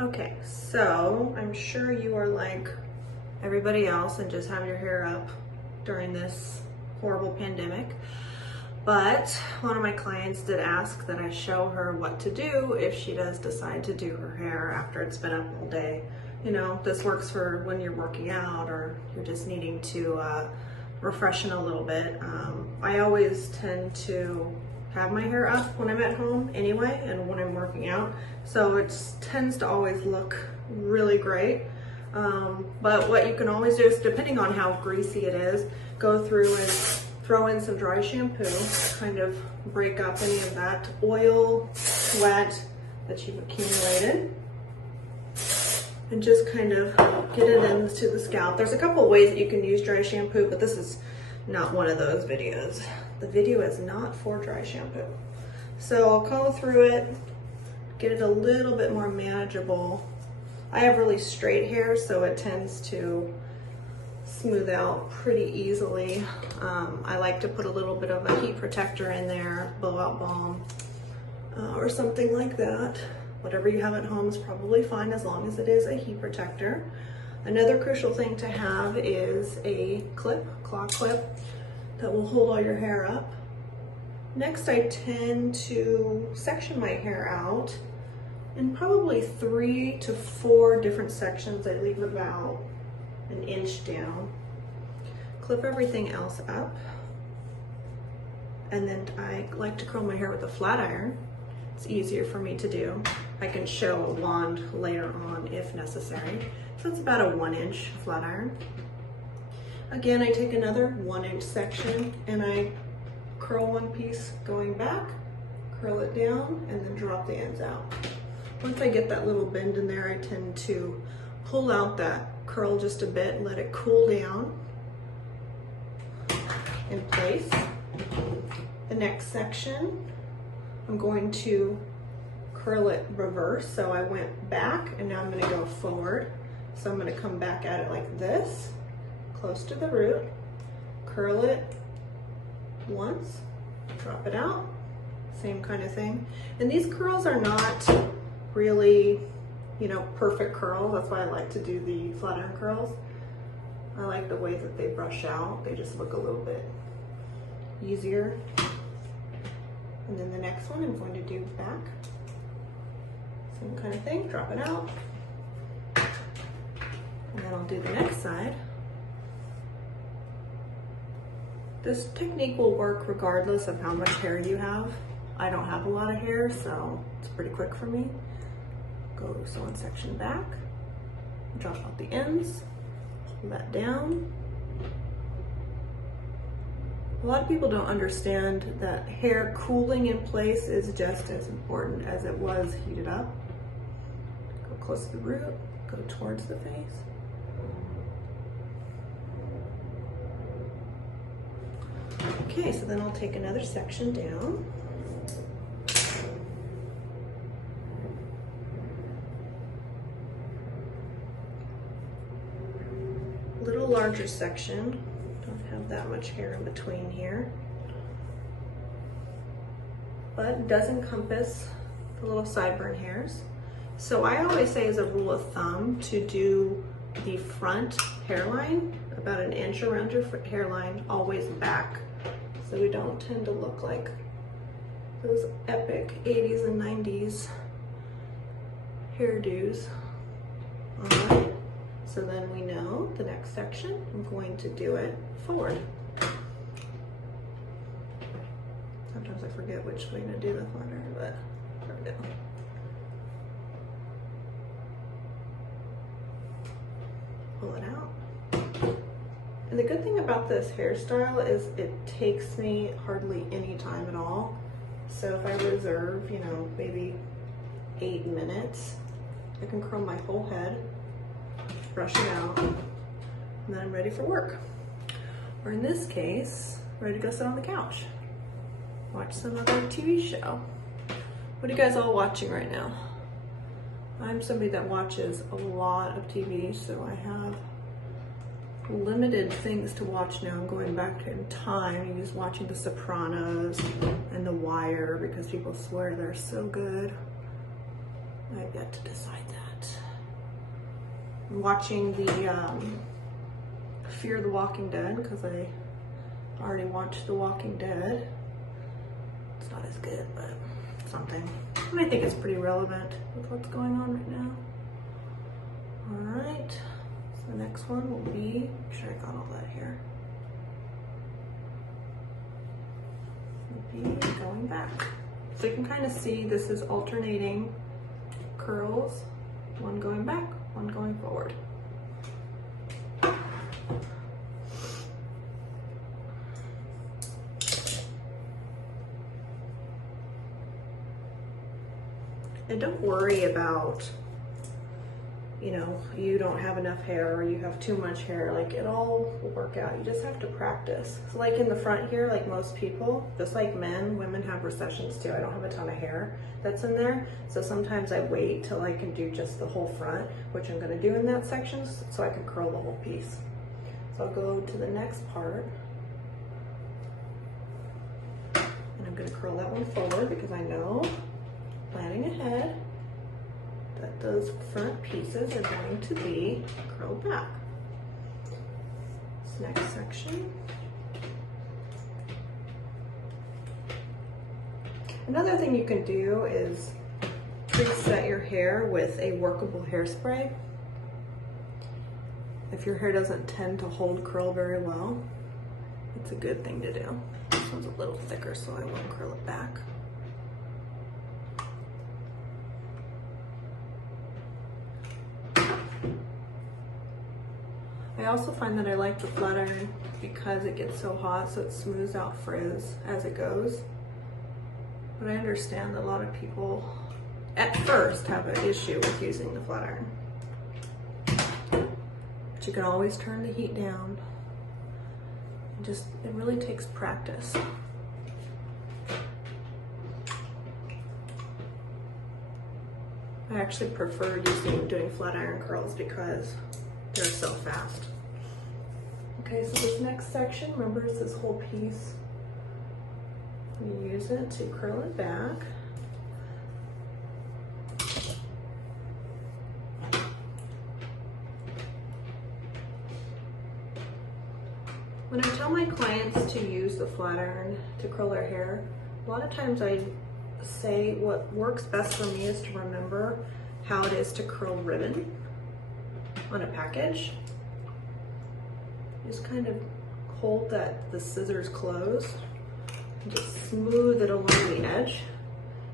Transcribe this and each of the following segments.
Okay, so I'm sure you are like everybody else and just have your hair up during this horrible pandemic. But one of my clients did ask that I show her what to do if she does decide to do her hair after it's been up all day. You know, this works for when you're working out or you're just needing to refreshen a little bit. I always tend to have my hair up when I'm at home anyway and when I'm working out, so it tends to always look really great. But what you can always do is, depending on how greasy it is, go through and throw in some dry shampoo, kind of break up any of that oil, sweat that you've accumulated, and just kind of get it into the scalp. There's a couple of ways that you can use dry shampoo, but this is not one of those videos. The video is not for dry shampoo. So I'll comb through it, get it a little bit more manageable. I have really straight hair, so it tends to smooth out pretty easily. I like to put a little bit of a heat protector in there, blowout balm, or something like that. Whatever you have at home is probably fine as long as it is a heat protector. Another crucial thing to have is a clip, claw clip, that will hold all your hair up. Next, I tend to section my hair out in probably 3 to 4 different sections. I leave about an inch down. Clip everything else up. And then I like to curl my hair with a flat iron. It's easier for me to do. I can show a wand later on if necessary. So it's about a 1-inch flat iron. Again, I take another 1-inch section and I curl one piece going back, curl it down, and then drop the ends out. Once I get that little bend in there, I tend to pull out that curl just a bit, let it cool down in place. The next section, I'm going to curl it reverse. So I went back and now I'm going to go forward. So I'm going to come back at it like this, close to the root, curl it once, drop it out, same kind of thing. And these curls are not really, you know, perfect curls. That's why I like to do the flat iron curls. I like the way that they brush out. They just look a little bit easier. And then the next one I'm going to do back. Same kind of thing, drop it out. And then I'll do the next side. This technique will work regardless of how much hair you have. I don't have a lot of hair, so it's pretty quick for me. Go so one section back, drop out the ends, pull that down. A lot of people don't understand that hair cooling in place is just as important as it was heated up. Go close to the root, go towards the face. Okay, so then I'll take another section down. Little larger section. Don't have that much hair in between here. But it does encompass the little sideburn hairs. So I always say as a rule of thumb to do the front hairline about an inch around your hairline, always back. So we don't tend to look like those epic 80s and 90s hairdos. All right, so then we know the next section, I'm going to do it forward. Sometimes I forget which way to do the flutter, but there we go. Pull it out. And the good thing about this hairstyle is it takes me hardly any time at all. So if I reserve, you know, maybe 8 minutes, I can curl my whole head, brush it out, and then I'm ready for work. Or in this case, ready to go sit on the couch, watch some other TV show. What are you guys all watching right now? I'm somebody that watches a lot of TV, so I have limited things to watch now. I'm going back in time. I was watching The Sopranos and The Wire because people swear they're so good. I've yet to decide that. watching the Fear the Walking Dead because I already watched The Walking Dead. It's not as good, but something. And I think it's pretty relevant with what's going on right now. All right, so the next one will be, make sure I got all that here. Will be going back. So you can kind of see this is alternating curls, one going back, one going forward. And don't worry about, you know, you don't have enough hair or you have too much hair. Like, it all will work out. You just have to practice. So like in the front here, like most people, just like men, women have recessions too. I don't have a ton of hair that's in there. So sometimes I wait till I can do just the whole front, which I'm gonna do in that section, so I can curl the whole piece. So I'll go to the next part. And I'm gonna curl that one forward because I know, planning ahead, that those front pieces are going to be curled back. This next section. Another thing you can do is preset your hair with a workable hairspray. If your hair doesn't tend to hold curl very well, it's a good thing to do. This one's a little thicker, so I won't curl it back. I also find that I like the flat iron because it gets so hot, so it smooths out frizz as it goes. But I understand that a lot of people at first have an issue with using the flat iron. But you can always turn the heat down. It really takes practice. I actually prefer doing flat iron curls because they're so fast. Okay, so this next section, remember, it's this whole piece. You use it to curl it back. When I tell my clients to use the flat iron to curl their hair, a lot of times I say what works best for me is to remember how it is to curl ribbon on a package. Just kind of hold the scissors closed and just smooth it along the edge,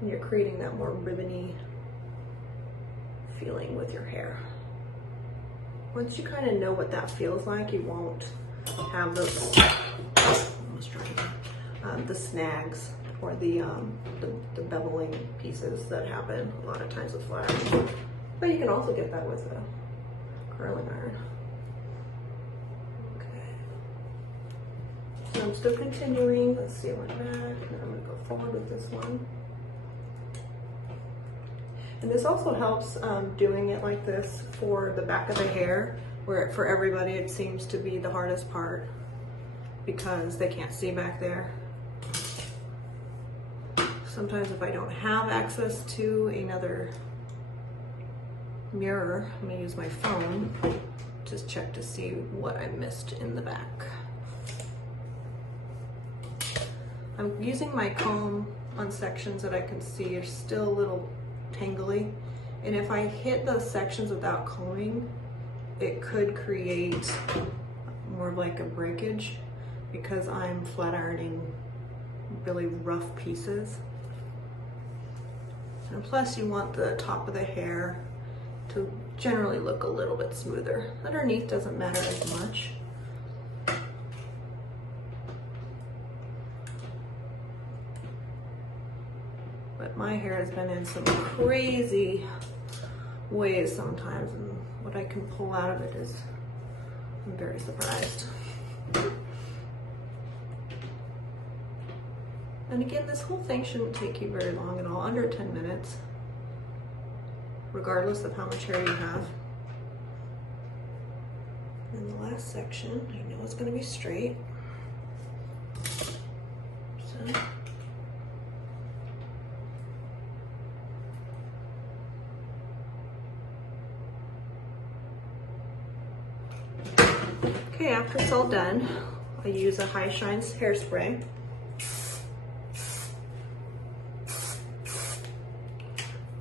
and you're creating that more ribbony feeling with your hair. Once you kind of know what that feels like, you won't have those the snags or the beveling pieces that happen a lot of times with flat iron. But you can also get that with a curling iron. Okay. So I'm still continuing. Let's see, I went back, and I'm gonna go forward with this one. And this also helps doing it like this for the back of the hair, where for everybody it seems to be the hardest part because they can't see back there. Sometimes if I don't have access to another mirror, I'm gonna use my phone, just check to see what I missed in the back. I'm using my comb on sections that I can see are still a little tangly, and if I hit those sections without combing, it could create more of like a breakage because I'm flat ironing really rough pieces. And plus you want the top of the hair to generally look a little bit smoother. Underneath doesn't matter as much. But my hair has been in some crazy ways sometimes, and what I can pull out of it is, I'm very surprised. And again, this whole thing shouldn't take you very long at all, under 10 minutes, regardless of how much hair you have. And the last section, I know it's gonna be straight. So. Okay, after it's all done, I use a High Shines hairspray.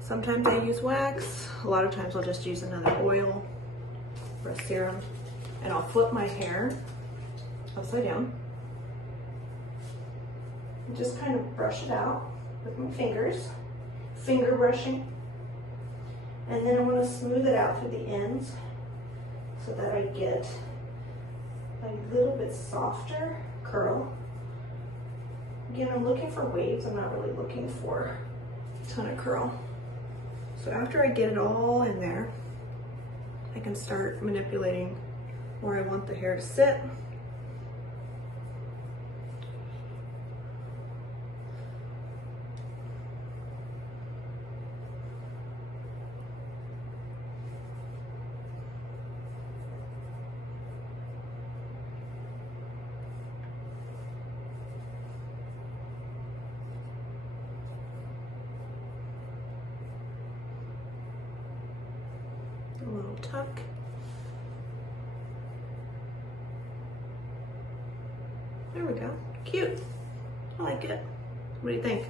Sometimes I use wax. A lot of times I'll just use another oil or a serum, and I'll flip my hair upside down and just kind of brush it out with my fingers, finger brushing. And then I want to smooth it out through the ends so that I get a little bit softer curl. Again, I'm looking for waves. I'm not really looking for a ton of curl. So after I get it all in there, I can start manipulating where I want the hair to sit. A little tuck. There we go. Cute. I like it. What do you think?